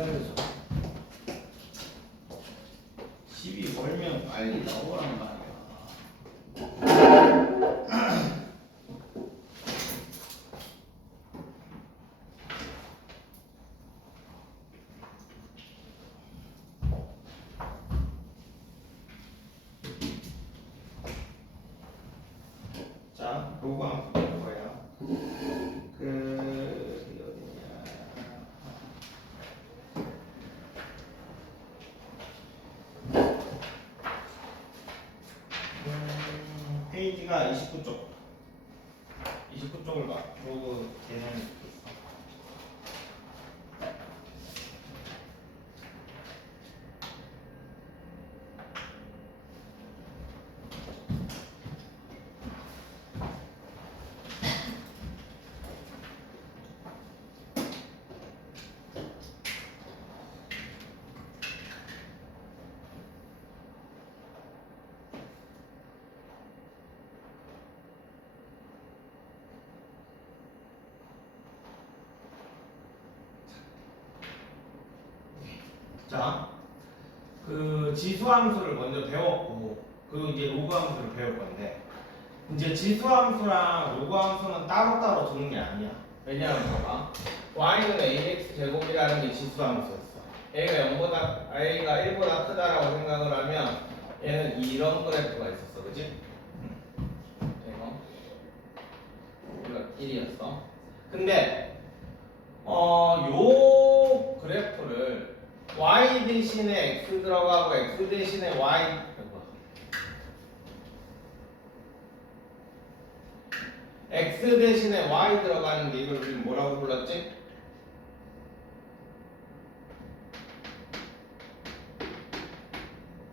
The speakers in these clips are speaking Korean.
살려줘. 시비 걸면 빨리 나오란 말이야. 자, 로그 함수 볼 거야. 어디냐? 페이지가 29쪽. 29쪽을 봐. 로그 계산이 있어. 자, 그 지수함수를 먼저 배웠고, 그리고 이제 로그함수를 배울 건데, 이제 지수함수랑 로그함수는 따로따로 두는 게 아니야. 왜냐하면 봐봐, y는 ax 제곱이라는 게 지수함수였어. a가 1보다 크다라고 생각을 하면 얘는 이런 그래프가 있었어, 그지? 이거 1이었어. 근데 요 그래프를 y 대신에 x 들어가고 x 대신에 y x 대신에 y 들어가는 게 이걸 우리 뭐라고 불렀지?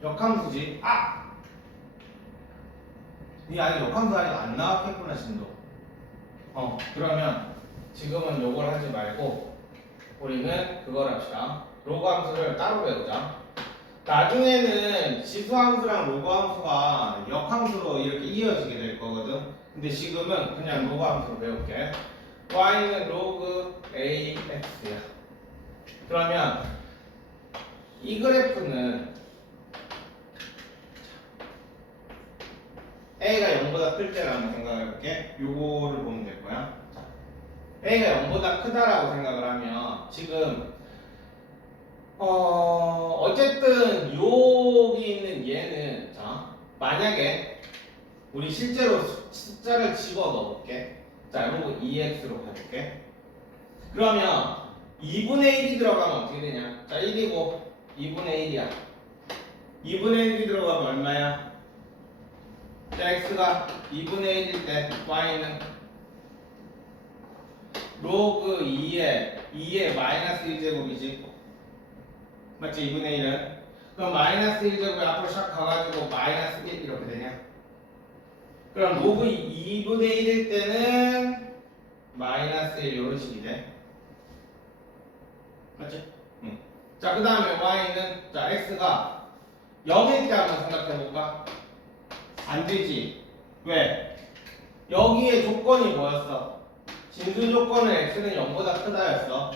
역함수지. 아! 니 아직 역함수 아직 안 나왔겠구나, 신도. 그러면 지금은 요걸 하지 말고 우리는 그걸 합시다. 로그 함수를 따로 배우자. 나중에는 지수 함수랑 로그 함수가 역함수로 이렇게 이어지게 될 거거든. 근데 지금은 그냥 로그 함수로 배울게. y는 로그 ax야. 그러면 이 그래프는 a가 0보다 클 때라고 생각해볼게. 요거를 보면 될 거야. a가 0보다 크다라고 생각을 하면 지금 어쨌든 여기 있는 얘는 자 만약에 우리 실제로 숫자를 집어 넣어볼게. 자 로그 2x로 해볼게. 그러면 2분의 1이 들어가면 어떻게 되냐? 자 1이고 2분의 1이야. 2분의 1이 들어가면 얼마야? 자 x가 2분의 1일 때 y는 로그 2의 마이너스 1제곱이지. 맞지? 2분의 1은 그럼 마이너스 1제곱이 앞으로 샥 가가지고 마이너스 1 이렇게 되냐? 그럼 로그 2분의 1일 때는 마이너스 1 이런 식이 돼. 맞지? 응. 자, 그 다음에 y는 자 x가 0일 때 한번 생각해볼까? 안 되지. 왜? 여기에 조건이 뭐였어? 진수 조건은 x는 0보다 크다였어.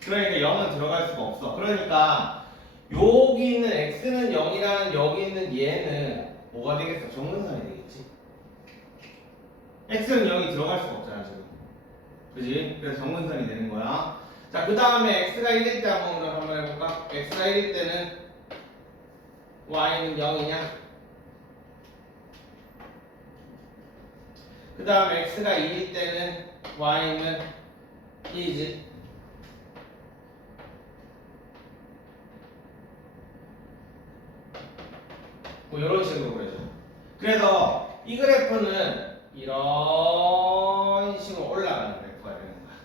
그러니까 0은 들어갈 수가 없어. 그러니까 여기 있는 x는 0이라는 여기 있는 얘는 뭐가 되겠어? 정근선이 되겠지. x는 0이 들어갈 수가 없잖아 지금. 그지? 그래서 정근선이 되는 거야. 자, 그 다음에 x가 1일 때 한번 해볼까? x가 1일 때는 y는 0이냐? 그 다음에 x가 2일 때는 y는 2이지. 뭐 이런 식으로 그려져. 그래서 이 그래프는 이런 식으로 올라가는 그래프가 되는 거야.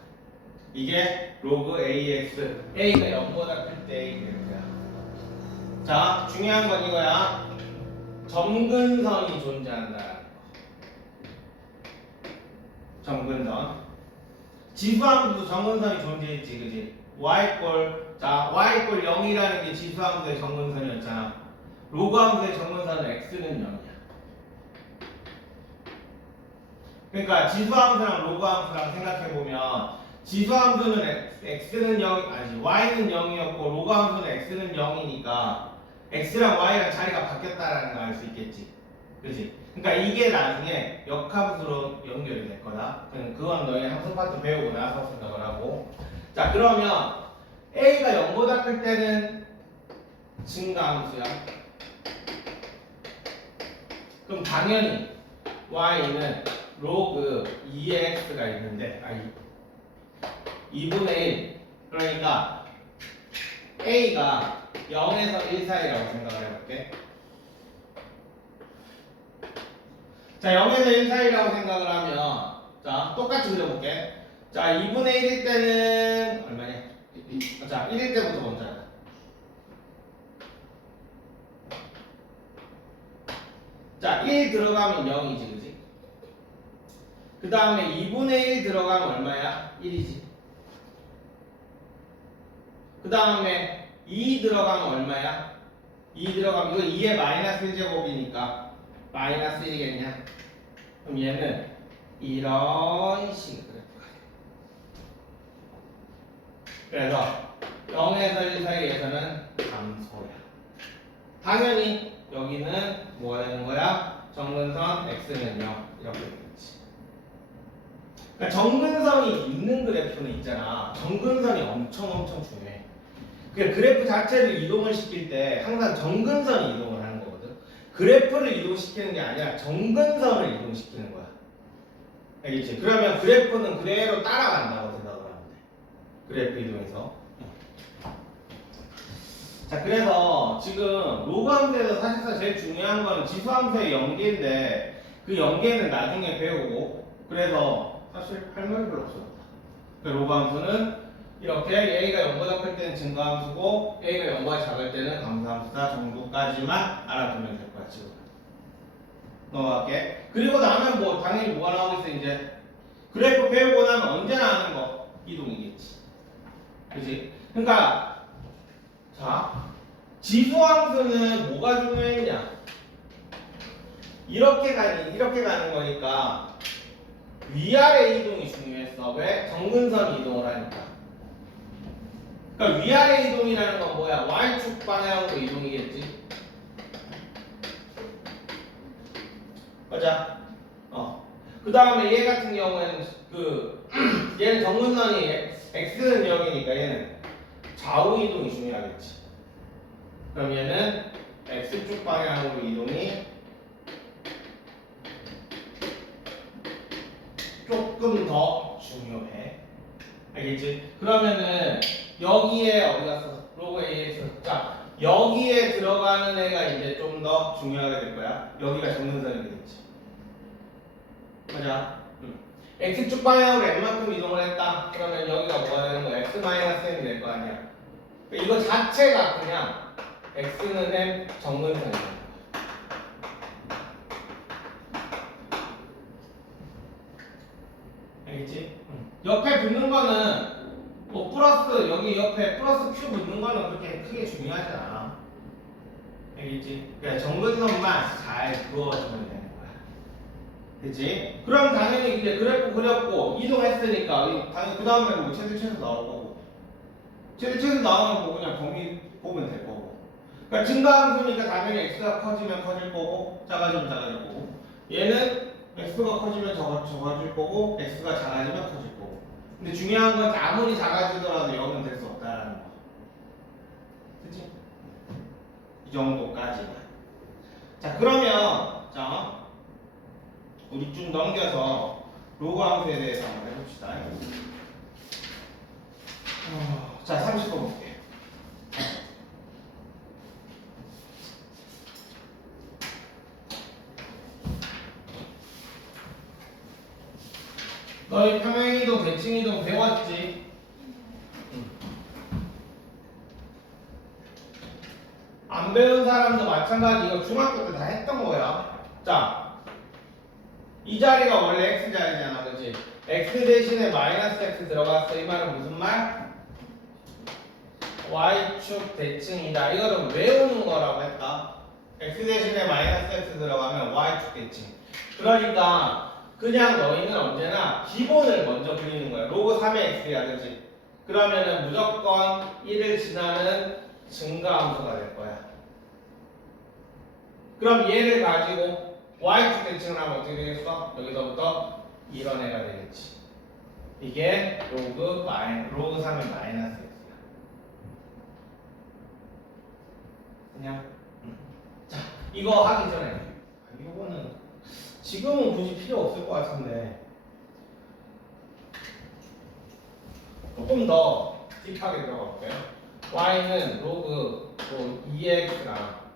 이게 로그 ax, a가 0보다 클 때 이 그래프야. 자, 중요한 건 이거야. 점근선이 존재한다라는 거. 점근선. 지수함수도 점근선이 존재했지, 그지? 자, y꼴 0이라는 게 지수함수의 점근선이었잖아. 로그함수의 정근선은 x는 0이야. 그러니까 지수함수랑 로그함수랑 생각해보면 지수함수는 x는 0, 아니 y는 0이었고 로그 함수는 x는 0이니까 x랑 y랑 자리가 바뀌었다라는 걸 알 수 있겠지. 그지? 그러니까 이게 나중에 역함수로 연결이 될 거다. 그건 너희 함수 파트 배우고 나서 생각을 하고. 자, 그러면 a가 0보다 클 때는 증가함수야. 그럼 당연히 y는 로그 2의 x가 있는데 2분의 1. 그러니까 a가 0에서 1 사이라고 생각을 해볼게. 자, 0에서 1 사이라고 생각을 하면 자, 똑같이 그려볼게. 자, 2분의 1일 때는 얼마냐? 자, 1일 때부터 먼저 하자. 자, 1 들어가면 0이지, 그지? 그 다음에 2분의 1 들어가면 얼마야? 1이지. 그 다음에 2 들어가면 얼마야? 2 들어가면 이거 2의 마이너스 1제곱이니까 마이너스 1이겠냐? 그럼 얘는 이런 식으로 그래프가 돼. 그래서 0에서 1 사이에서는 감소야. 당연히 여기는 뭐가 되는 거야? 정근선 x는 0 이렇게 되겠지. 그러니까 정근선이 있는 그래프는 있잖아. 정근선이 엄청 중요해. 그 그래프 자체를 이동을 시킬 때 항상 정근선이 이동을 하는 거거든. 그래프를 이동시키는 게 아니라 정근선을 이동시키는 거야. 알겠지? 그러면 그래프는 그대로 따라간다고 생각을 하면 돼. 그래프 이동에서. 자, 그래서 지금 로그 함수에서 사실상 제일 중요한 건 지수 함수의 연계인데 그 연계는 나중에 배우고, 그래서 사실 할 말이 별로 없어. 그 로그 함수는 이렇게 a가 0보다 클 때는 증가함수고 a가 0보다 작을 때는 감소함수다 정도까지만 알아두면 될 거야. 지금 넘어갈게. 그리고 나면 뭐 당연히 뭐가 나오고 있어. 이제 그래프 배우고 나면 언제나 하는 거 이동이겠지. 그치? 그러니까 자, 지수함수는 뭐가 중요했냐? 이렇게 가는 거니까 위아래 이동이 중요했어. 왜? 정근선 이동을 하니까. 그러니까 위아래 이동이라는 건 뭐야? y축 방향으로 이동이겠지. 맞아. 그 다음에 얘 같은 경우에는 얘는 정근선이 x는 0이니까 얘는 좌우 이동이 중요하겠지. 그럼 얘는 x축 방향으로 이동이 조금 더 중요해. 알겠지? 그러면은 여기에 어디 갔어? 로그 A에서. 자, 여기에 들어가는 애가 이제 좀 더 중요하게 될 거야. 여기가 정근선이 되겠지. 맞아. x축 방향으로 n만큼 이동을 했다. 그러면 여기가 뭐가 되는 거야? x-m이 될 거 아니야. 이거 자체가 그냥 x는 m 정근선이야. 알겠지? 옆에 붙는 거는 뭐 플러스, 여기 옆에 플러스 q 붙는 거는 그렇게 크게 중요하지 않아. 알겠지? 그냥 정근선만 잘 그어주면 되는 거야. 그치? 그럼 당연히 이제 그래프 그렸고 이동했으니까 당연히 그 다음에 뭐 최대 나올 거고, 최대 나오면 뭐 그냥 범위 보면 될 거고. 그러니까 증가함수니까 당연히 x가 커지면 커질 거고 작아지면 작아질 거고, 얘는 x가 커지면 작아질 거고 x가 작아지면 커질 거고. 근데 중요한 건 아무리 작아지더라도 0은 될 수 없다는 거. 그치? 이 정도까지만. 자, 그러면 자 우리 좀 넘겨서 로그 함수에 대해서 한번 해봅시다. 자, 30번 볼게요. 너희 평행이동, 대칭이동 배웠지? 안 배운 사람도 마찬가지. 이거 중학교 때 다 했던 거야. 자, 이 자리가 원래 x 자리잖아, 그렇지? x 대신에 마이너스 x 들어갔어. 이 말은 무슨 말? y축 대칭이다. 이거는 외우는 거라고 했다. x 대신에 마이너스 x 들어가면 y축 대칭. 그러니까 그냥 너희는 언제나 기본을 먼저 그리는 거야. 로그 3의 x야, 그렇지? 그러면은 무조건 1을 지나는 증가함수가 될 거야. 그럼 얘를 가지고 y축 대칭을 하면 어떻게 되겠어? 여기서부터 이런 애가 되겠지. 이게 로그 3의 마이너스 x야. 그냥 자, 이거 하기 전에 이거는 지금은 굳이 필요 없을 것 같은데 조금 더 딥하게 들어가 볼게요. y는 로그 2x랑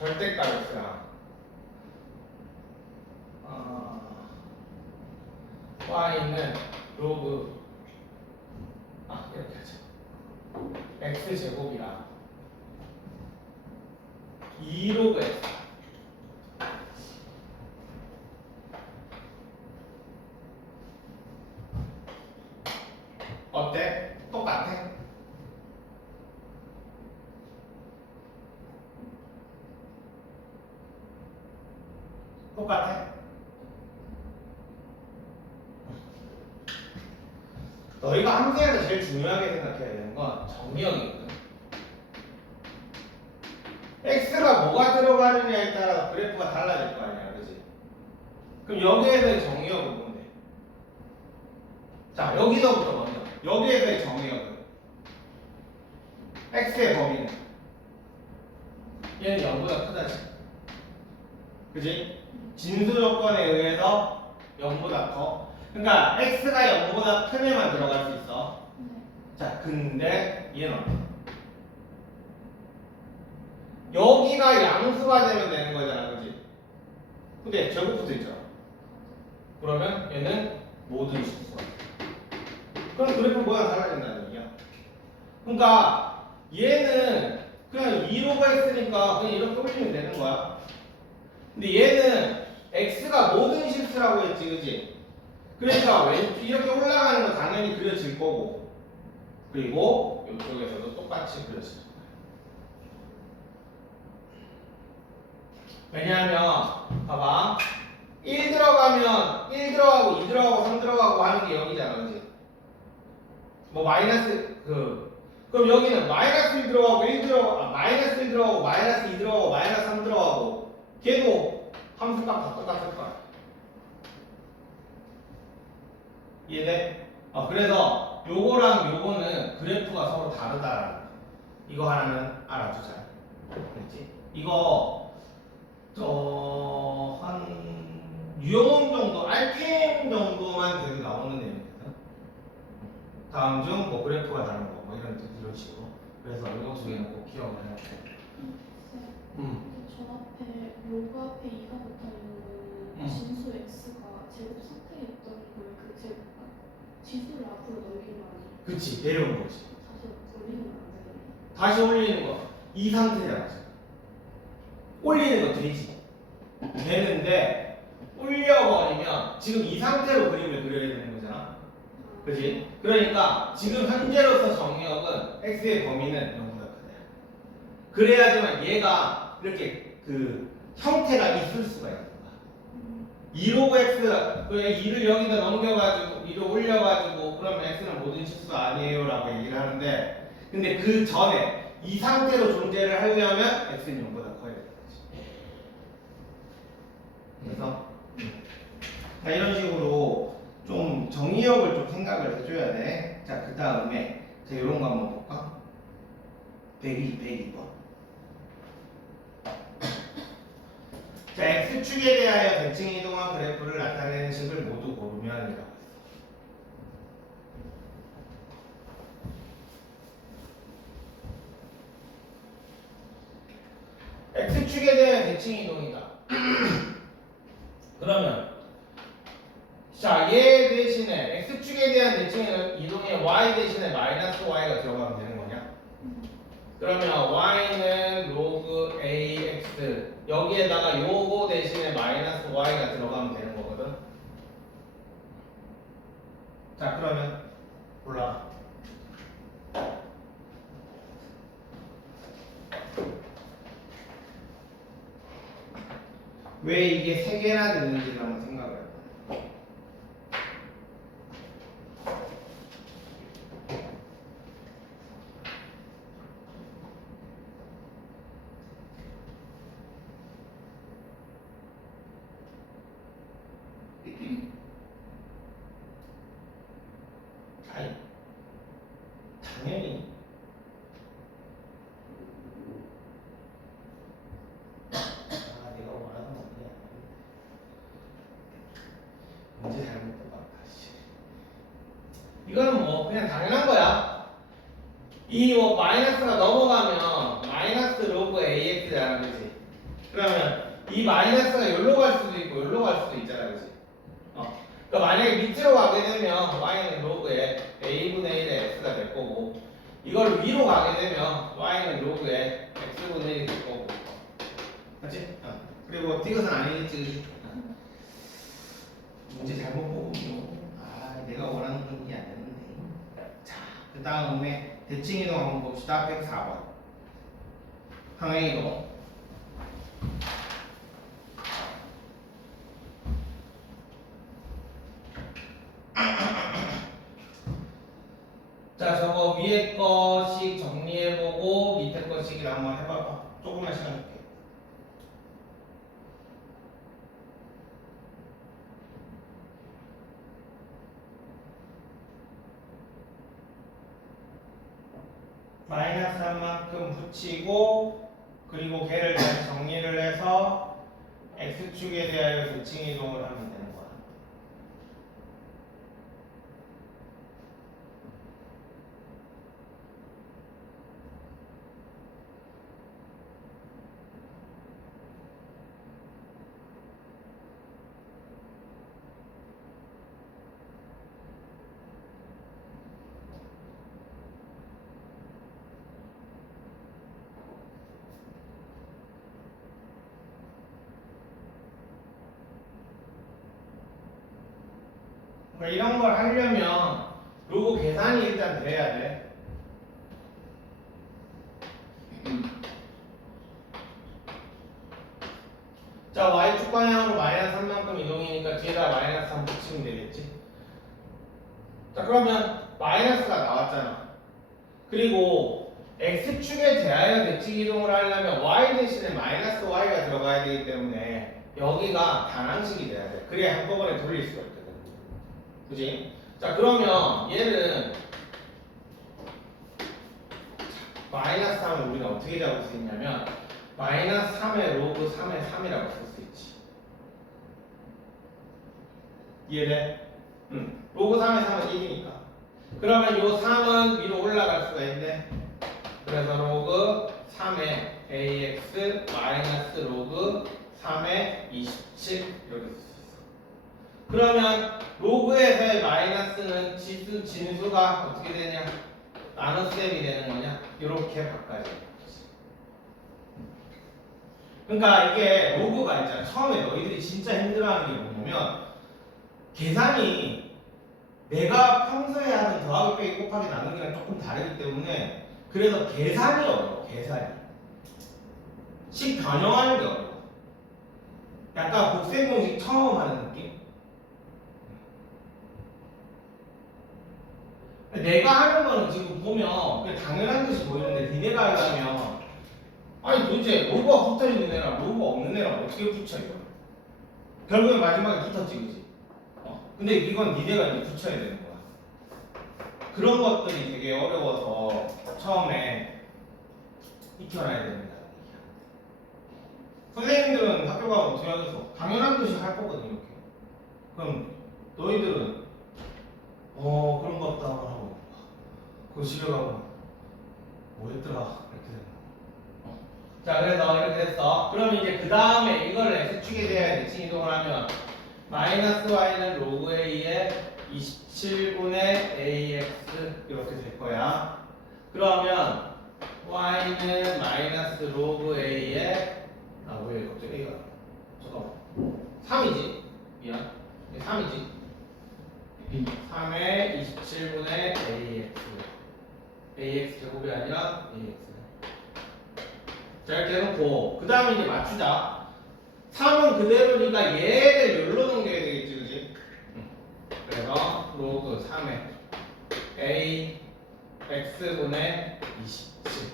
절대값 x랑 y는 로그 이렇게 하자. x제곱이랑 2로그 x 어때? 똑같아? 똑같아? 너희가 함수에서 제일 중요하게 생각해야 되는 건 정의역이거든. x가 뭐가 들어가느냐에 따라서 그래프가 달라질 거 아니야, 그지? 그럼 여기에서의 정의역은 뭔데? 자, 여기서부터 먼저. 여기에서의 정의역은 x의 범위는 얘는 0보다 크다지. 그지? 진수 조건에 의해서 0보다 커. 그러니까 x가 0보다 큰 애만 들어갈 수 있어. 자, 근데 얘는 어때? 여기가 양수가 되면 되는 거잖아, 그지? 근데 제곱 붙어 있잖아. 그러면 얘는 모든 실수가 돼. 그럼 그래프 모양 달라진다는 얘기야. 그러니까 얘는 그냥 2로가 있으니까 그냥 이렇게 올리면 되는 거야. 근데 얘는 x가 모든 실수라고 했지, 그지? 그러니까 이렇게 올라가는 건 당연히 그려질 거고, 그리고 이쪽에서도 똑같이 그려질 거야. 왜냐하면 봐봐, 1 들어가면 1 들어가고 2 들어가고 3 들어가고 하는 게 여기잖아, 그지? 뭐 마이너스 그럼 여기는 마이너스 1 들어가고 1 들어가고 마이너스 1 들어가고 마이너스 2 들어가고 마이너스 3 들어가고 걔도 함수값 다 똑같을 거야. 이해돼? 그래서 요거랑 요거는 그래프가 서로 다르다라는 거. 이거 하나는 알아두자. 그렇지? 이거 한 유형원 정도, RPM 정도만 돼도 나오는 내용이거든. 다음 중 뭐 그래프가 다른 거, 뭐 이런 식으로. 그래서 이거 두 개는 꼭 기억을 해놓고. 저 앞에 로그 앞에 2가 붙어 있는 거는 진수 x가 제곱 상태에 있던 거에 그 제곱 지수를 앞으로 넘기는 거 아니에요? 그치, 내려온 거지. 다시 올리는 거 안 되나요? 다시 올리는 거. 이 상태잖아. 올리는 거 되지. 되는데 올려버리면 지금 이 상태로 그림을 그려야 되는 거잖아. 그지? 그러니까 지금 현재로서 정의역은 x의 범위는 0보다 크다. 그래야지만 얘가 이렇게 그 형태가 있을 수가 있는 거야. 2로그 x, 왜 2를 여기다 넘겨가지고 2로 올려가지고 그러면 x는 모든 실수 아니에요 라고 얘기를 하는데, 근데 그 전에 이 상태로 존재를 하려면 x는 0보다 커야 되는 거지. 그래서 자, 이런 식으로 좀 정의역을 좀 생각을 해줘야 돼. 자, 그 다음에 자, 이런 거 한번 볼까? 102번. 자, x축에 대하여 대칭 이동한 그래프를 나타내는 식을 모두 고르면 이라고 했어. x축에 대한 대칭 이동이다. 그러면 자, 얘 대신에 x축에 대한 대칭 이동에 y 대신에 마이너스 y가 들어가면 되는 거냐? 그러면 y는 로그 ax 여기에다가 요거 대신에 마이너스 y가 들어가면 되는 거거든. 자, 그러면 올라가. 왜 이게 세 개나 됐는지를 한번 생각을 해봐. 아니, 당연히 내가 원하는 건데 문제 잘못 봤다. 이거는 뭐 그냥 당연한 거야. 이 뭐 마이너스가 넘어가면 마이너스 로그 AX잖아, 그지? 그러면 이 마이너스가 여기로 갈 수도 있고 여기로 갈 수도 있잖아, 그지? 그러니까 만약에 밑으로 가게 되면 y는 로그의 a분의 1의 x가 될 거고, 이걸 위로 가게 되면 y는 로그의 x분의 1이 될 거고, 맞지? 그리고 디귿은 아니겠지, 그지? 문제 잘못 보고 내가 원하는 그런 게 아니었는데. 자, 그 다음에 대칭이동 한번 봅시다. 104번 항행이동. 자, 저거 위에 거씩 정리해보고 밑에 거씩 한번 해봐봐. 조금만 시간 줄게. 마이너스 한 만큼 붙이고, 그리고 걔를 다시 정리를 해서 x축에 대하여 대칭 이동을 하면 되는 거야. 그러니까 이런 걸 하려면 로그 계산이 일단 돼야 돼. 자, y축 방향으로 마이너스 3만큼 이동이니까 뒤에다 마이너스 3 붙이면 되겠지. 자, 그러면 마이너스가 나왔잖아. 그리고 x축에 대하여 대칭 이동을 하려면 y 대신에 마이너스 y가 들어가야 되기 때문에 여기가 단항식이 돼야 돼. 그래야 한꺼번에 돌릴 수가 있거든. 그지? 자, 그러면 얘는 마이너스 3을 우리가 어떻게 잡을 수 있냐면 마이너스 3의 로그 3의 3이라고 쓸 수 있지. 이해돼? 로그 3의 3은 1이니까. 그러면 요 3은 위로 올라갈 수가 있네. 그래서 로그 3의 ax 마이너스 로그 3의 27 이렇게 쓸 수 있어. 그러면 로그에서의 마이너스는 진수가 어떻게 되냐? 나눗셈이 되는 거냐? 이렇게 바꿔야 돼. 그러니까 이게 로그가 있잖아. 처음에 너희들이 진짜 힘들어하는 게 뭐냐면 계산이 내가 평소에 하는 더하기 빼기 곱하기 나누기랑 조금 다르기 때문에 그래서 계산이 어려워. 계산이 식 변형하는 게 어려워. 약간 곱셈 공식 처음 하는 느낌? 내가 하는 거는 지금 보면 그냥 당연한 듯이 보이는데 니네가 하려면 아니 도대체 로그가 붙어있는 애랑 로그가 없는 애랑 어떻게 붙여 이거? 결국엔 마지막에 붙었지, 그지? 근데 이건 니네가 이제 붙여야 되는 거야. 그런 것들이 되게 어려워서 처음에 익혀놔야 된다는 얘기야. 선생님들은 학교 가면 어떻게 하겠어? 당연한 듯이 할 거거든 이렇게. 그럼 너희들은 그런 거 없다 하고 그 집에 가고 뭐 했더라 이렇게 되는 거. 자, 그래서 이렇게 됐어. 그럼 이제 그 다음에 이걸 x축에 대한 대칭 이동을 하면 마이너스 y는 로그 a의 27분의 ax 이렇게 될 거야. 그러면 y는 마이너스 로그 a의 왜 갑자기 a가 잠깐만 3이지 미안 3이지 3의 27분의 ax 제곱이 아니라 ax 자, 이렇게 해놓고 그 다음에 이제 맞추자. 3은 그대로니까 얘를 여기로 넘겨야 되겠지, 그지? 그래서 로그 3의 a x분의 27.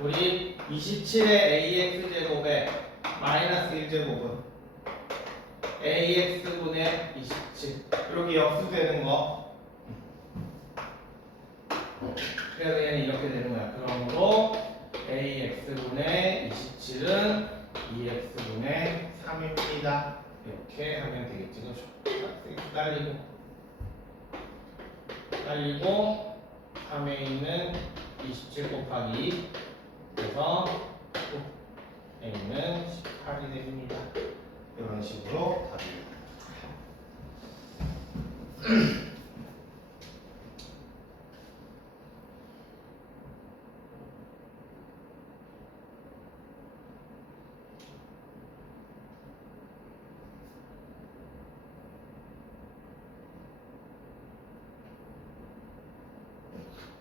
우리 27의 ax제곱에 마이너스 1제곱은 ax분의 27. 이렇게 역수되는 거. 그래서 얘는 이렇게 되는 거야. 그러므로 ax분의 27은 2x분의 3입니다. 이렇게 하면 되겠지. 그렇죠? 딸리고 3에 있는 27 곱하기 그래서 a는 18이 됩니다. 이런 식으로 답입니다.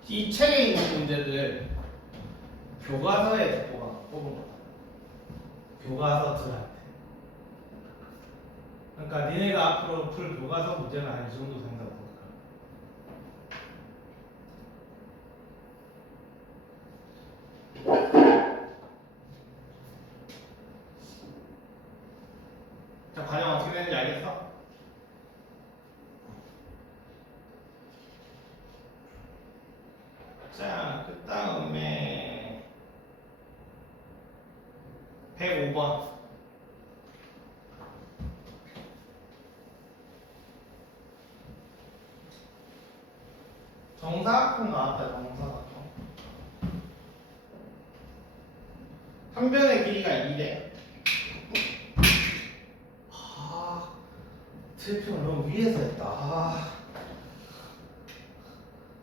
이 책에 있는 문제들 교과서에 뽑은 거다. 교과서들한테. 그러니까 니네가 앞으로 풀 교과서 문제는 한 이 정도 생각 볼까. 자, 과정 어떻게 되는지 알겠어? 자, 그 다음에 105번. 정사각형 나왔다, 정사각형. 한 변의 길이가 2래. 트리핑을 너무 위에서 했다.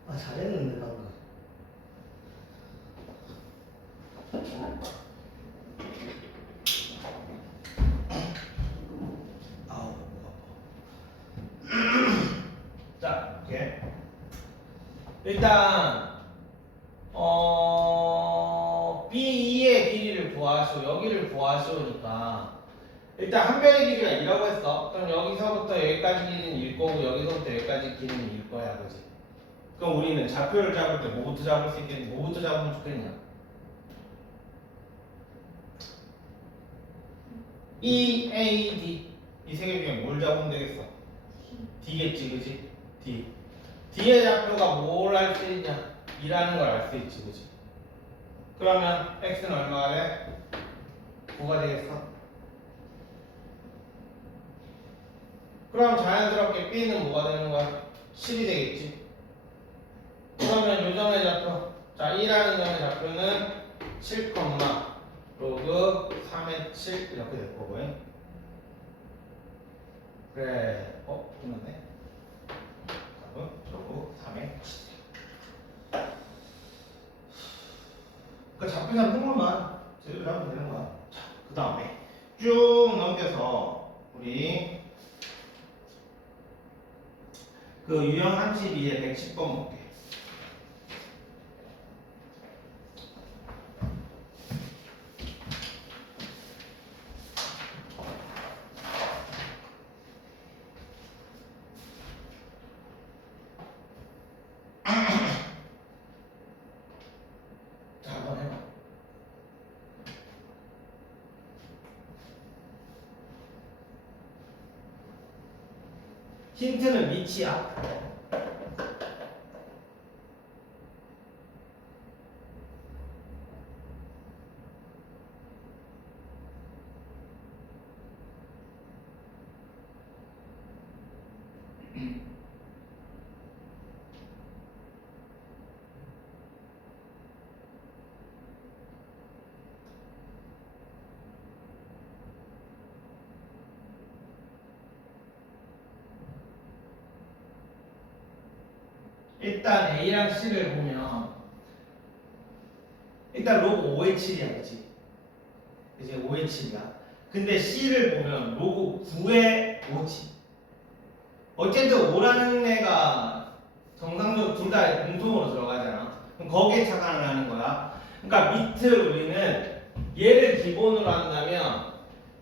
잘했는데 방금. 아우 목 아파. 자, 이렇게. 일단 B2의 길이를 구하시오. 여기를 구하시오니까 일단 한 변의 길이가 2라고 했어. 그럼 여기서부터 여기까지 길이는 1 거고 여기서부터 여기까지 길이는 1 거야, 그지? 그럼 우리는 좌표를 잡을 때 뭐부터 잡을 수 있겠니? 뭐부터 잡으면 좋겠냐? E, A, D 이 세 개 중에 뭘 잡으면 되겠어? D겠지, 그지? D. D의 좌표가 뭘 알 수 있냐? 2라는 걸 알 수 있지, 그지? 그러면 X는 얼마가 돼? 9가 되겠어? 그럼 자연스럽게 B는 뭐가 되는 거야? 10이 되겠지? 그러면 요점의 좌표 자 2라는 점의 좌표는 7, 로그 3의 7 이렇게 될 거고요. 그래 끝났네. 답은 로그 3의 7. 그 좌표 잡는 것만 제대로 잡으면 되는 거야. 자, 그 다음에 쭉 넘겨서 우리 그 유형 32에 110번 볼게. 자, 한번 해봐. 힌트는 밑이야. 일단 A랑 C를 보면 일단 로그 5의 7이야, 그치? 이제 5의 7이야. 근데 C를 보면 로그 9의 5지. 어쨌든 5라는 애가 정상적으로 둘 다 공통으로 들어가잖아. 그럼 거기에 착안을 하는 거야. 그러니까 밑을 우리는 얘를 기본으로 한다면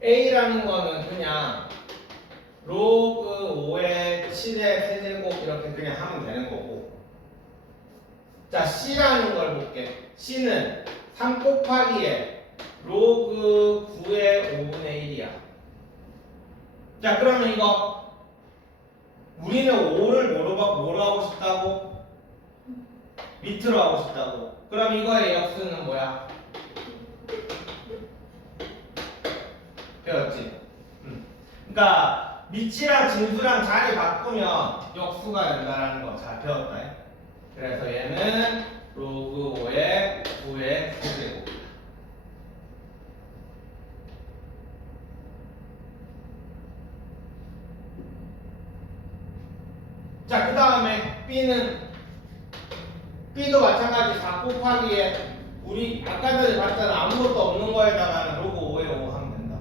A라는 거는 그냥 로그 5의 7의 세제곱 이렇게 그냥 하면 되는 거고. 자, C라는 걸 볼게. C는 3 곱하기에 로그 9의 5분의 1이야. 자, 그러면 이거 우리는 5를 뭐로 하고 싶다고? 밑으로 하고 싶다고. 그럼 이거의 역수는 뭐야? 배웠지? 그러니까 밑이랑 진수랑 자리 바꾸면 역수가 된다라는 거 잘 배웠다. 그래서 얘는 로그 5의 9의 세제곱. 자, 그 다음에 B도 마찬가지 4 곱하기에 우리 아까 전에 봤잖아. 아무것도 없는 거에다가 로그 5의 5 하면 된다.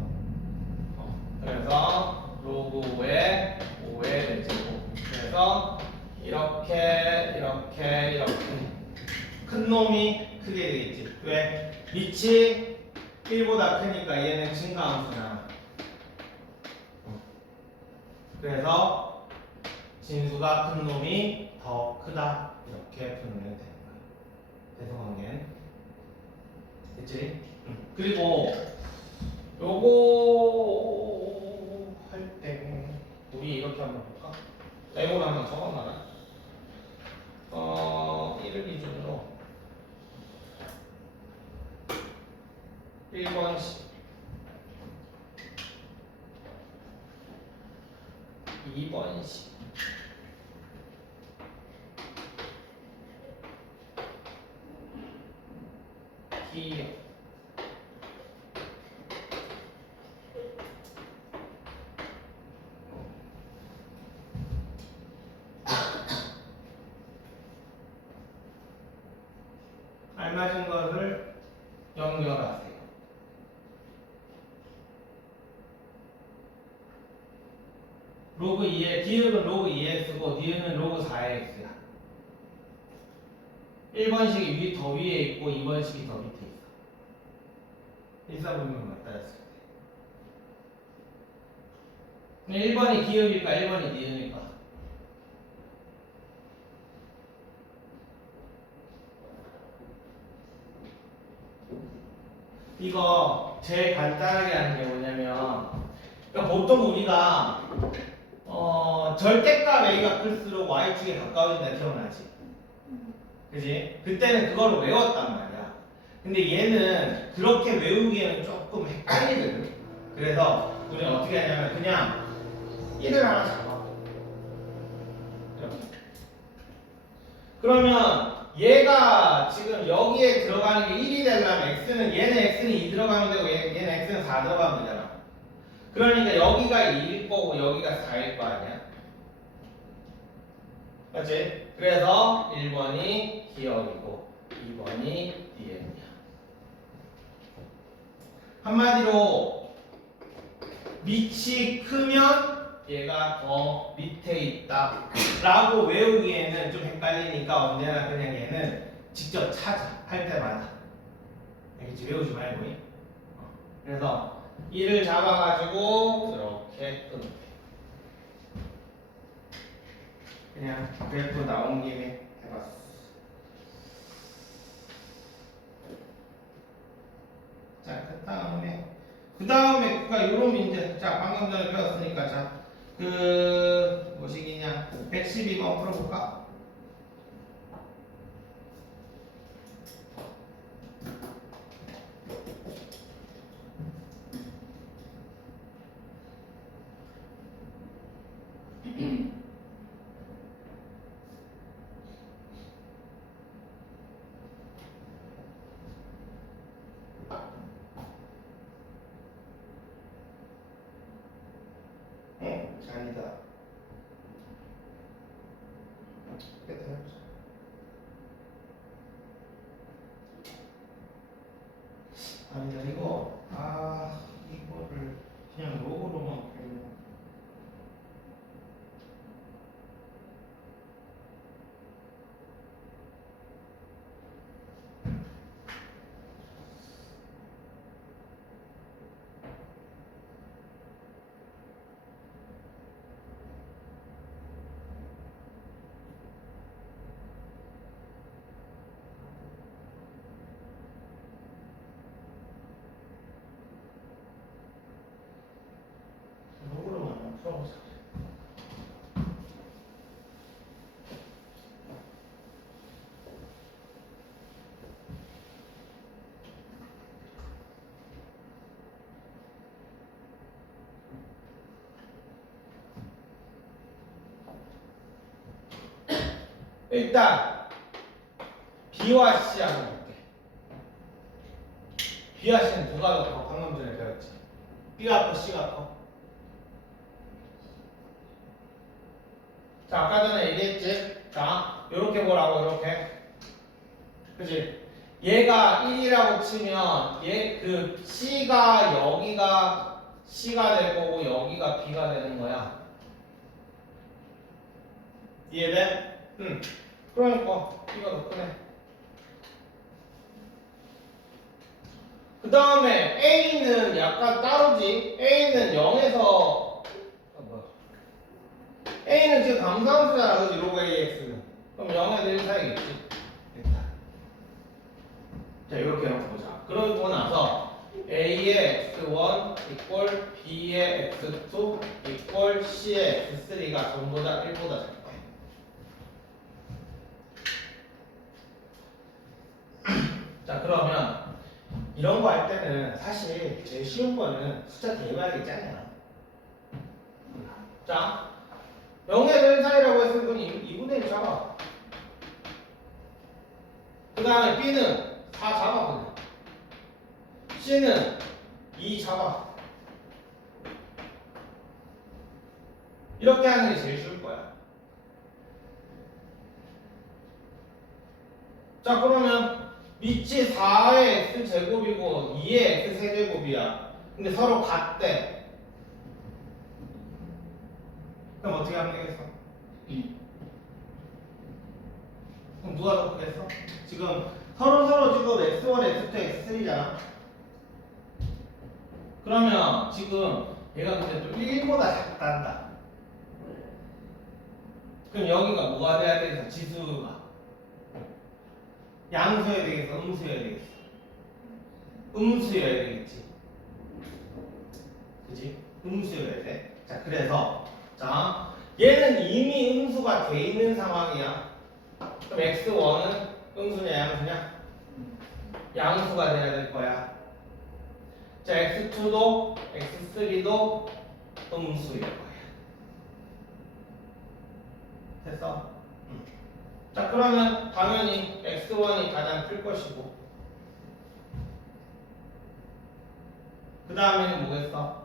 그래서 로그 5의 5의 제곱. 그래서 이렇게 큰 놈이 크게 되겠지. 왜? 밑이 1보다 크니까 얘는 증가함수잖아. 그래서 진수가 큰 놈이 더 크다. 이렇게 풀면 되는 거야. 대성관계는 됐지? 그리고 요거 할 때 우리 이렇게 한번 볼까? 메모를 한번 적어놔라. 1을 기준으로 1번씩 2번씩 기억 알맞은 것을 연결하세요. 로그 2에 디귿은 로그 2x고 니은은 로그 4x야. 1번식이 더 위에 있고 2번식이 더 밑에 있어. 일사분면 맞다 했을 때. 1번이 기울일까 1번이 니은일까? 이거 제일 간단하게 하는 게 뭐냐면, 그러니까 보통 우리가 절대값 A가 클수록 Y축에 가까워진다 기억나지? 그지? 그때는 그거를 외웠단 말이야. 근데 얘는 그렇게 외우기에는 조금 헷갈리거든. 그래서 우리는 어떻게 하냐면 그냥 1을 하나 잡아. 이렇게. 그러면 얘가 지금 여기에 들어가는 게 1이 되려면 얘는 2 들어가면 되고 얘는 x는 4 들어가면 되잖아. 그러니까 여기가 2일 거고 여기가 4일 거 아니야. 맞지? 그래서 1번이 기억이고 2번이 니은이야. 한마디로 밑이 크면 얘가 더 밑에 있다 라고 외우기에는 좀 헷갈리니까 언제나 그냥 얘는 직접 찾아 할 때마다. 알겠지? 외우지 말고. 그래서 1을 잡아가지고 이렇게 끊으면 돼. 그냥 그래프 나온 김에 해봤어. 자, 그 다음에 그니까 요런 문제. 자, 방금 전에 배웠으니까 자, 뭐식이냐? 112번 풀어볼까? 아니다. 끝에 해보자. 아니다, 이거를 그냥 로그로만 풀면. 풀어보자. 일단 B와 C 한번 볼게. B와 C는 누가 더 커? 방금 전에 배웠지. B가 커, C가 커? 자, 아까 전에 얘기했지? 자, 요렇게 보라고, 요렇게. 그치? 얘가 1이라고 치면, 그 C가 여기가 C가 될 거고, 여기가 B가 되는 거야. 이해돼? 응. 그러니까, B가 더 크네. 그 다음에 A는 약간 따로지? A는 0에서, A는 지금 감소함수잖아, 그지? 로그 AX는. 그럼 0에서 1 사이겠지? 됐다. 자, 이렇게 해놓고 보자. 그러고 나서 A의 x1 이꼴 B의 x2 이꼴 C의 x3가 전부 다 1보다 작다. 자, 그러면 이런 거 할 때는 사실 제일 쉬운 거는 숫자 대입하기 짱이야. 자, 0에서 1 사이라고 했을 건 2분의 1 잡아. 그 다음에 B는 4 잡아. C는 2 잡아. 이렇게 하는 게 제일 쉬울 거야. 자, 그러면 밑이 4의 x제곱이고 2의 x세제곱이야. 근데 서로 같대. 그럼 어떻게 하면 되겠어? 2. 그럼 누가 더 크겠어? 지금 서로 지금 x1, x2, x3잖아. 그러면 지금 얘가 근데 또 1보다 작단다. 그럼 여기가 뭐가 돼야 되겠어? 지수가 양수여야 되겠어? 음수여야 되겠어? 음수여야 되겠지. 그지? 음수여야 돼. 자, 그래서 자, 얘는 이미 음수가 돼 있는 상황이야. 그럼 x1은 음수냐 양수냐? 양수가 돼야 될 거야. 자, x2도 x3도 음수일 거야. 됐어? 자, 그러면 당연히 x1이 가장 클 것이고 그 다음에는 뭐겠어?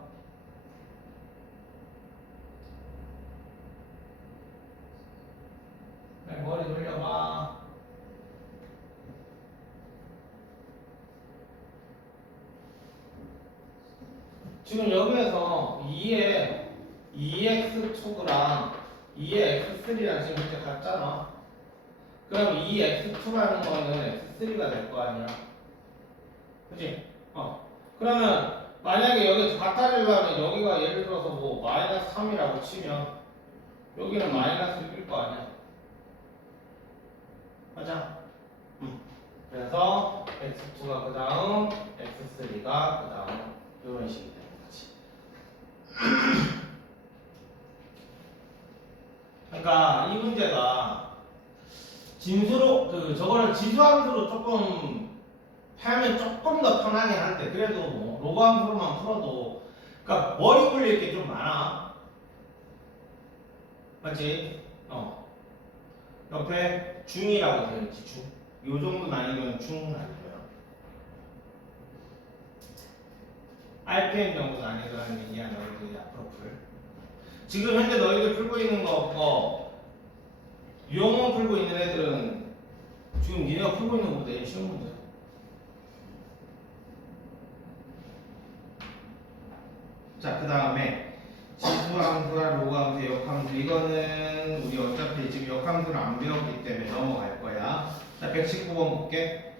머리 돌려봐. 지금 여기에서 2의 2x2랑 2의 x3랑 지금 이렇게 같잖아. 그럼 2x2라는 거는 x3가 될 거 아니야. 그치? 그러면 만약에 여기 같아지려면 여기가 예를 들어서 뭐 마이너스 3이라고 치면 여기는 마이너스 6일 거 아니야. 맞아? 그래서 x2가 그 다음, x3가 그 다음 이런 식이 되는 거지. 그러니까 이 문제가 진수로 저거를 지수함수로 조금 하면 조금 더 편하긴 한데 그래도 뭐 로그함수로만 풀어도 그러니까 머리 굴릴 게 좀 많아. 맞지? 옆에 중이라고 되어 있지. 중. 요 정도는 아니면 중은 아니고요. RPM 정도는 아니더라는 얘기야. 너희들이 앞으로 풀. 지금 현재 너희들 풀고 있는 거 유형만 풀고 있는 애들은 지금 니네가 풀고 있는 것보다 제일 쉬운 문제야. 자, 그 다음에 지수함수와 로그함수, 역함수 이거는 우리 어차피 지금 역함수를 안 배웠기 때문에 넘어갈 거야. 자, 119번 볼게.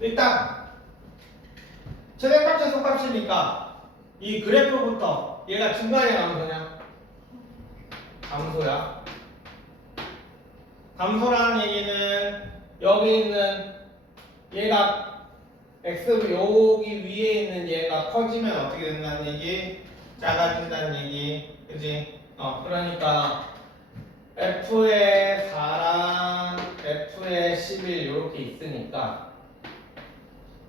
일단 최대값 최소값이니까 이 그래프부터 얘가 중간에 나오는 거냐? 감소야. 감소라는 얘기는 여기 있는 얘가 x 여기 위에 있는 얘가 커지면 어떻게 된다는 얘기? 작아진다는 얘기. 그지? 그러니까 f의 4랑 f의 11 이렇게 있으니까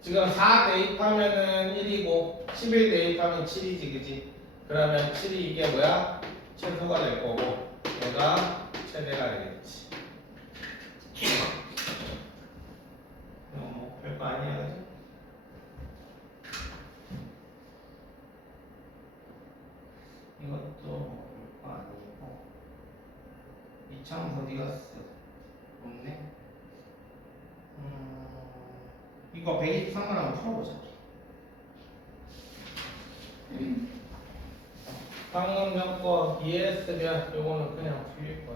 지금 4 대입하면은 1이고 11 대입하면 7이지, 그지? 그러면 7이 이게 뭐야? 최소가 될 거고 얘가 최대가 되겠지. 뭐 별거 아니야, 그지? 이것도 별거 아니고 이창 어디 갔어? 없네. 이거 123번 한번 풀어보자. 방금 전거 이해했으면 요거는 그냥 풀릴 거야.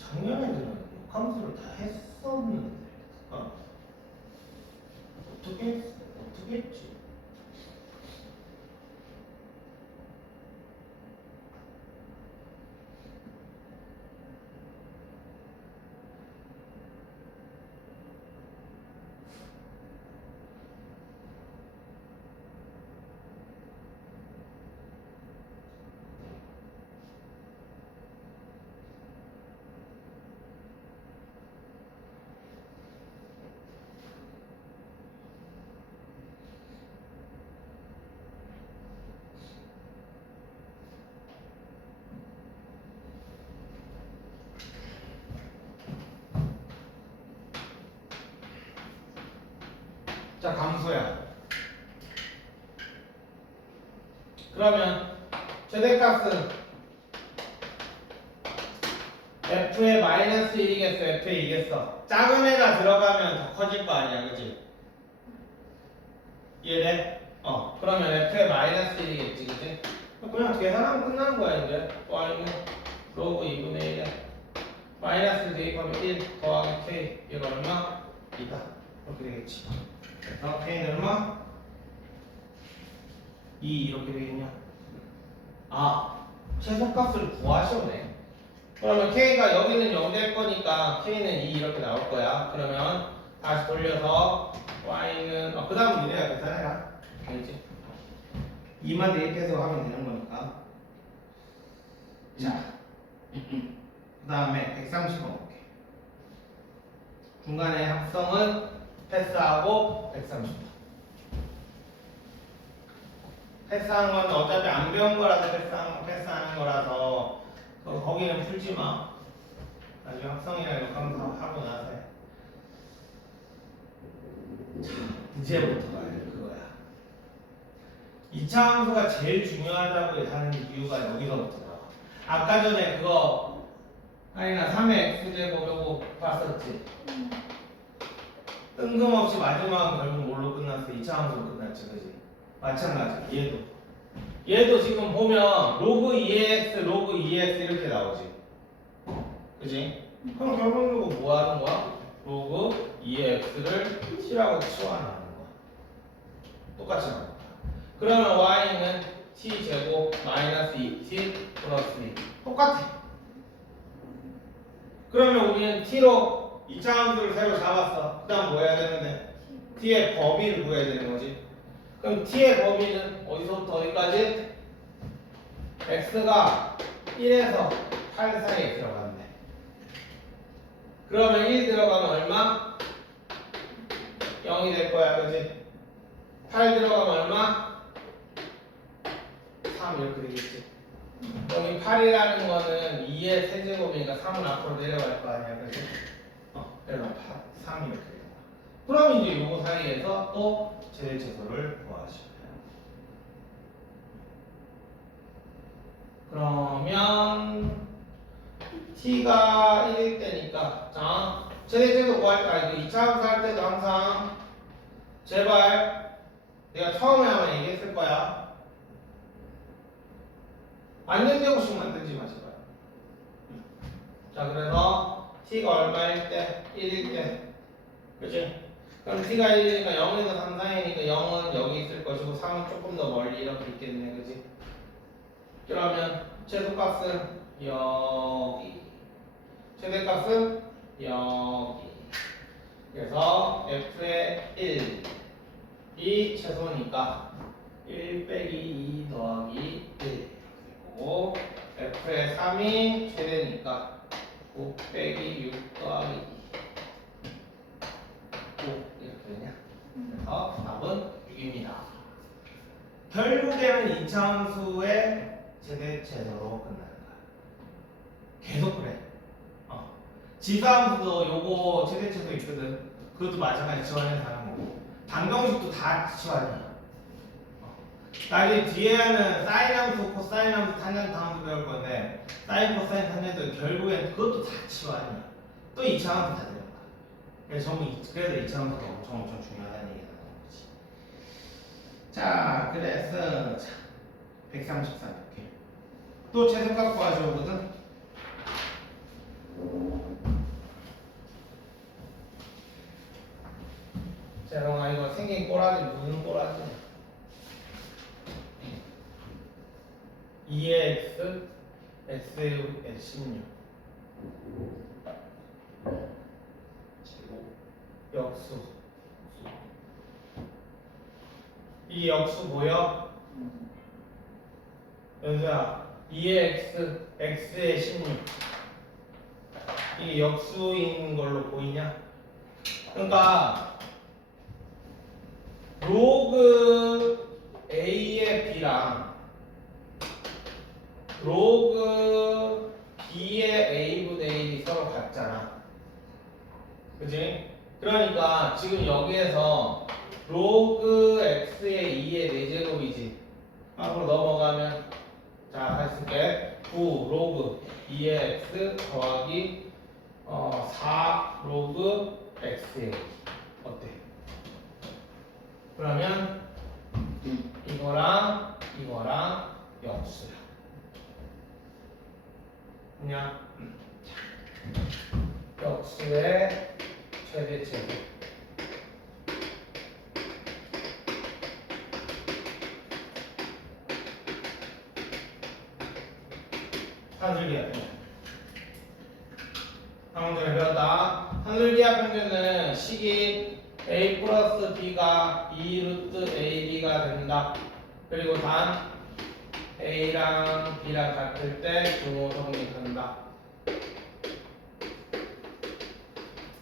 작년에는 역함수를 다 했었는데 어떻게 했지? 자, 감소야. 그러면 최대값은 f의 마이너스 1이겠어, f의 2겠어. 작은 애가 들어가면 더 커질 거 아니야, 그지? 이해돼? 그러면 f의 마이너스 1이겠지, 그지? 그냥 계산하면 끝나는 거야, 이제. y는 로그 2분의 1에 마이너스를 대입하면 1 더하기 k, 얘가 얼마? 2다. 이렇게 되겠지. 그래서 k는 얼마? 2 이렇게 되겠냐? 최소값을 구하셨네. 그러면 k가 여기는 0 될 거니까 k는 2 이렇게 나올 거야. 그러면 다시 돌려서 y는 그 다음 니네가 계산해라. 알지? 2만 대입해서 하면 되는 거니까. 자, 그 다음에 130번 볼게. 중간에 합성은 패스하고 130번. 패스한 건 어차피 안 배운 거라서 패스하는 거라서 거기는 풀지 마. 나중에 합성이나 역함수 하고 나서 해. 자, 이제부터가 그거야. 2차 함수가 제일 중요하다고 하는 이유가 여기서부터 나와. 아까 전에 그거 아니나 3의 x제곱 요거 봤었지? 뜬금없이 마지막은 결국 뭘로 끝났어? 2차 함수로 끝났지, 그지? 마찬가지, 얘도 지금 보면 로그 2x, 로그 2x 이렇게 나오지. 그지? 그럼 결국은 뭐 하는 거야? 로그 2x를 t라고 치환하는 거야. 똑같이 나온 거야. 그러면 y는 t제곱 마이너스 2t 플러스 2. 똑같아. 그러면 우리는 t로 2차 함수를 새로 잡았어. 그 다음 뭐 해야 되는데? t의 범위를 구해야 되는 거지. 그럼 t의 범위는 어디서부터 어디까지? x가 1에서 8 사이에 들어간대. 그러면 1 들어가면 얼마? 0이 될 거야, 그지? 8 들어가면 얼마? 3 이렇게 되겠지. 여기 8이라는 거는 2의 세제곱이니까 3은 앞으로 내려갈 거 아니야, 그지? 그래서 3 이렇게 되는 거야. 그럼 이제 요거 사이에서 또 제곱을 구하시면 돼요. 그러면 t가 1일 때니까 자 최대제곱 구할 때 아니 2차 함수 할 때도 항상 제발 내가 처음에 아마 얘기했을 거야. 완전제곱식 만들지 마시고요. 자, 그래서 t가 얼마일 때? 1일 때. 그치? 그럼 t가 1이니까 0에서 3 사이니까 0은 여기 있을 것이고 3은 조금 더 멀리 이렇게 있겠네. 그치? 그러면 최소값은 여기, 최대값은 여기. 그래서 f의 1이 최소니까 1 빼기 2 더하기 1 그리고 f의 3이 최대니까 5 빼기 6 더하기 2 5 이렇게 되냐? 그래서 답은 6입니다. 결국에는 이차함수의 최대 최소로 끝나는 거야. 계속 그래. 지수함수도 요거 최대 최소 있거든. 그것도 마찬가지 지원해서 하는 거고. 방정식도 다 지원이야. 나중에 뒤에는 사인 함수, 코사인 함수, 탄젠트 함수 배울 건데 사인, 코사인, 탄젠트 결국엔 그것도 다 치환이야. 또 이차 함수 다 되는 거야. 그래서 이차 함수가 엄청 중요하다는 얘기가 나오는 거지. 자, 그래서 134 이렇게. 또 최소값 구하셔거든. 재롱아 이거 생긴 꼬라지 무슨 꼬라지? 2의 x, x의 16 역수. 이 역수 보여? 연수야 2의 x, x의 16 이게 역수인 걸로 보이냐? 그러니까 로그 a의 b랑 로그 b의 a분의 1이 서로 같잖아. 그치? 그러니까 지금 여기에서 로그 x의 2의 4제곱이지. 앞으로 넘어가면 자, 할게 9 로그 2의 x 더하기 4 로그 x의 2. 어때? 그러면 이거랑 역수야. 그냥 역수의 최대체곱. 산술기하 평균. 방금 전에 배웠다. 산술기하 평균은 식이 a 플러스 b가 2 루트 ab가 된다. 그리고 단 a랑 b랑 같을 때 등호 성립한다.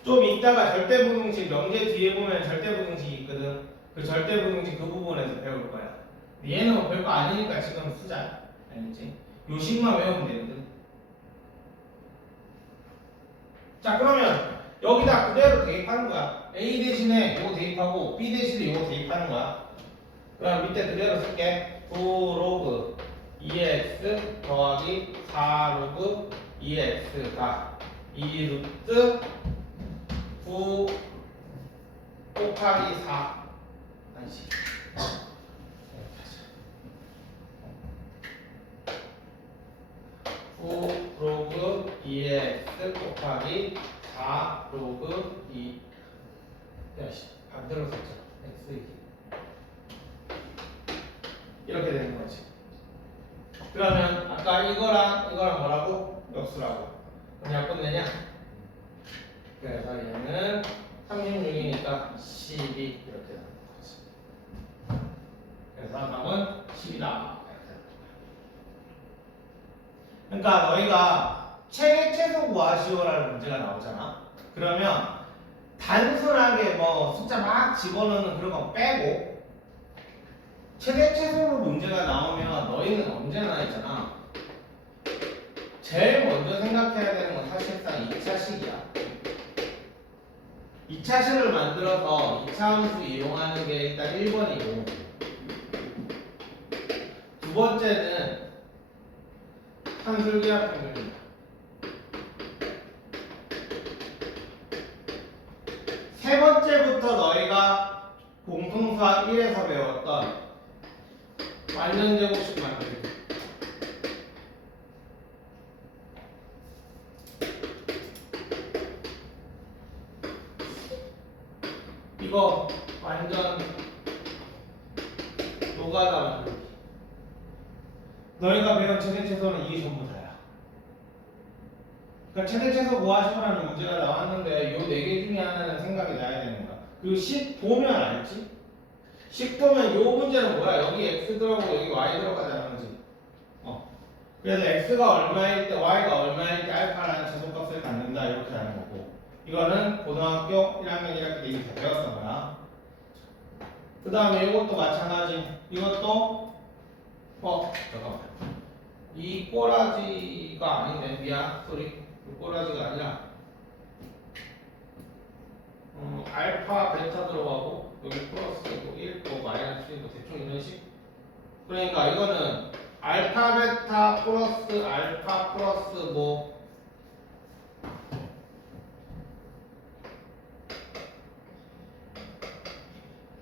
좀 이따가 절대부등식 명제 뒤에 보면 절대부등식이 있거든. 그 절대부등식 그 부분에서 배울 거야. 얘는 뭐 별거 아니니까 지금 쓰자. 알겠지? 요 식만 외우면 되거든. 자, 그러면 여기다 그대로 대입하는 거야. A 대신에 요거 대입하고 B 대신에 요거 대입하는 거야. 그럼 밑에 그대로 쓸게. 9 로그 2x 더하기 4 로그 2x가 2 루트 9 곱하기 4 아니지. 9 로그 2x 곱하기 4 로그 2 야씨 반대로 썼죠. x 이렇게 되는 거지. 그러면 아까 이거랑 뭐라고? 역수라고. 그럼 약 끝내냐? 그래서 얘는 36이니까 12 이렇게 되는 거지. 그래서 답은 10이다. 그러니까 너희가 최소 구하시오라는 문제가 나오잖아. 그러면 단순하게 뭐 숫자 막 집어넣는 그런 거 빼고 최소로 문제가 나오면 너희는 언제나 있잖아. 제일 먼저 생각해야 되는 건 사실상 2차식이야. 2차식을 만들어서 2차 함수 이용하는 게 일단 1번이고 두 번째는 산술기하 평균입니다. 세 번째부터 너희가 공통수학 1에서 배웠던 완전제곱식 만들기. 이거 완전 노가다 만들기. 너희가 배운 최대 최소는 이게 전부 다야. 그러니까 최대 최소 구하시오라는 문제가 나왔는데 요 네 개 중에 하나는 생각이 나야 되는 거야. 그리고 10 보면 알지? 10 보면 요 문제는 뭐야? 여기 x 들어가고 여기 y 들어가자는 거지. 그래서 x가 얼마일 때 y가 얼마일 때 알파라는 최소값을 갖는다 이렇게 하는 거고, 이거는 고등학교 1학년 1학기 때 이미 다 배웠던 거야. 그 다음에 이것도 마찬가지. 이것도 잠깐만, 이 꼬라지가 아니네. 미안, 소리. 이 꼬라지가 아니라 알파 베타 들어가고 여기 플러스 되고 1 또 마이너스 1 대충 이런 식. 그러니까 이거는 알파 베타 플러스 알파 플러스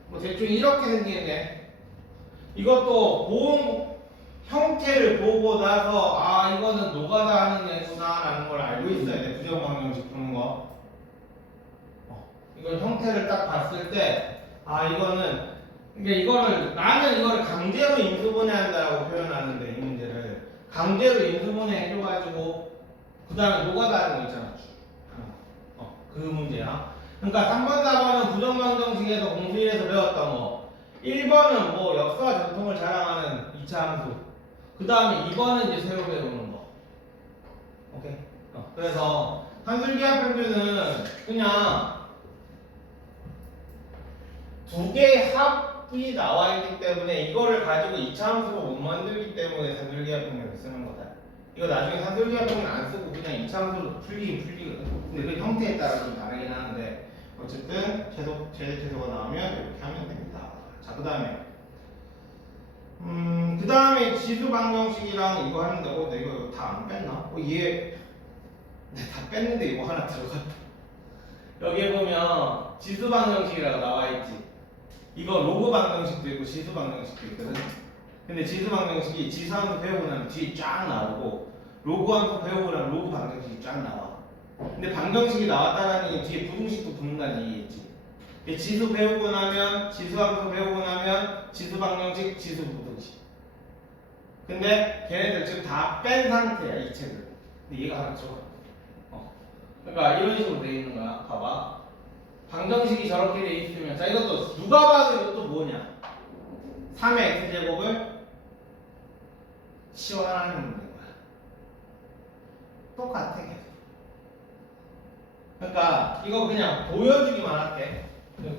뭐 대충 이렇게 생기네. 이것도 보험 형태를 보고 나서 아 이거는 노가다 하는 애구나 라는 걸 알고 있어야 돼. 부정방정식 푸는 거. 이건 형태를 딱 봤을 때 아 이거는, 그러니까 이거를 나는 이거를 강제로 인수분해한다라고 표현하는데, 이 문제를 강제로 인수분해 해줘가지고 그 다음에 노가다 하는 거 있잖아. 그 문제야. 그러니까 3번 4번은 부정방정식에서 공수일에서 배웠던 거, 1번은 뭐 역사와 전통을 자랑하는 2차 함수, 그 다음에 2번은 이제 새로 배우는 거. 오케이. 그래서 함수기하 평균은 그냥 두 개의 합이 나와 있기 때문에 이거를 가지고 2차 함수로 못 만들기 때문에 산술기하 평균을 쓰는 거다. 이거 나중에 산술기하 평균 안 쓰고 그냥 2차 함수로 풀리거든. 근데 그 형태에 따라 좀 다르긴 하는데 어쨌든 최대 최소가 나오면 이렇게 하면 됩니다. 자, 그 다음에 지수 방정식이랑 이거 하는데 내가 이거 다 안 뺐나? 얘 다 뺐는데 이거 하나 들어갔다. 여기에 보면 지수 방정식이라고 나와 있지. 이거 로그 방정식도 있고 지수 방정식도 있거든. 근데 지수 방정식이 지수 함수 배우고 나면 뒤에 쫙 나오고, 로그 함수 배우고 나면 로그 방정식이 쫙 나와. 근데 방정식이 나왔다는 게 뒤에 부등식도 붙는다는 얘기겠지. 지수 배우고 나면, 지수 함수 배우고 나면 지수 방정식, 지수 부등식. 근데 걔네들 지금 다 뺀 상태야, 이 책을. 근데 얘가 하나 들어가. 그러니까 이런 식으로 돼 있는 거야. 봐봐. 방정식이 저렇게 돼 있으면, 자 이것도 누가 봐도 이것도 뭐냐? 3의 x제곱을 치환하는 문제인 거야. 똑같아 계속. 그러니까 이거 그냥 보여주기만 할게.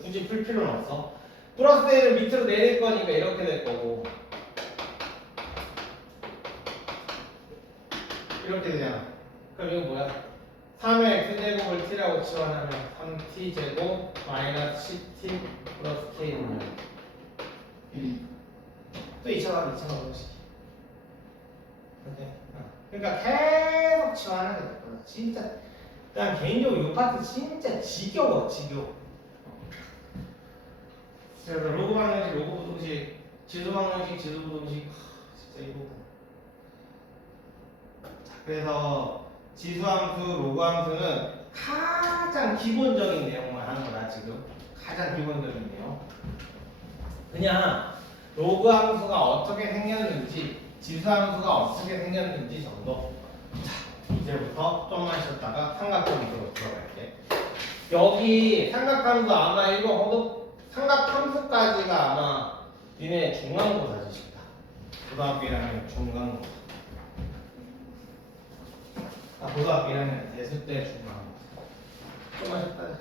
굳이 풀 필요는 없어. 플러스 A를 밑으로 내릴 거니까 이렇게 될 거고, 이렇게 되잖아. 그럼 이거 뭐야? 3의 x제곱을 t라고 치환하면 3t제곱 마이너스 10t 플러스 k는 또 2차원 방식. 이렇게. 그러니까 계속 치환하게 될 거야. 진짜. 난 개인적으로 이 파트 진짜 지겨워. 그래서 로그 방정식, 로그 부등식, 지수 방정식, 지수 부등식, 진짜 이 부분. 자, 그래서 지수함수, 로그함수는 가장 기본적인 내용만 하는 거다. 지금 가장 기본적인 내용. 그냥 로그함수가 어떻게 생겼는지, 지수함수가 어떻게 생겼는지 정도. 자, 이제부터 좀만 쉬었다가 삼각함수로 들어갈게. 여기 삼각함수 아마 이거 삼각함수까지가 아마 니네 중간고사지 싶다. 고등학교 1학년 중간고사. 고등학교 1학년 대수 때 중간. 좀 하셨다.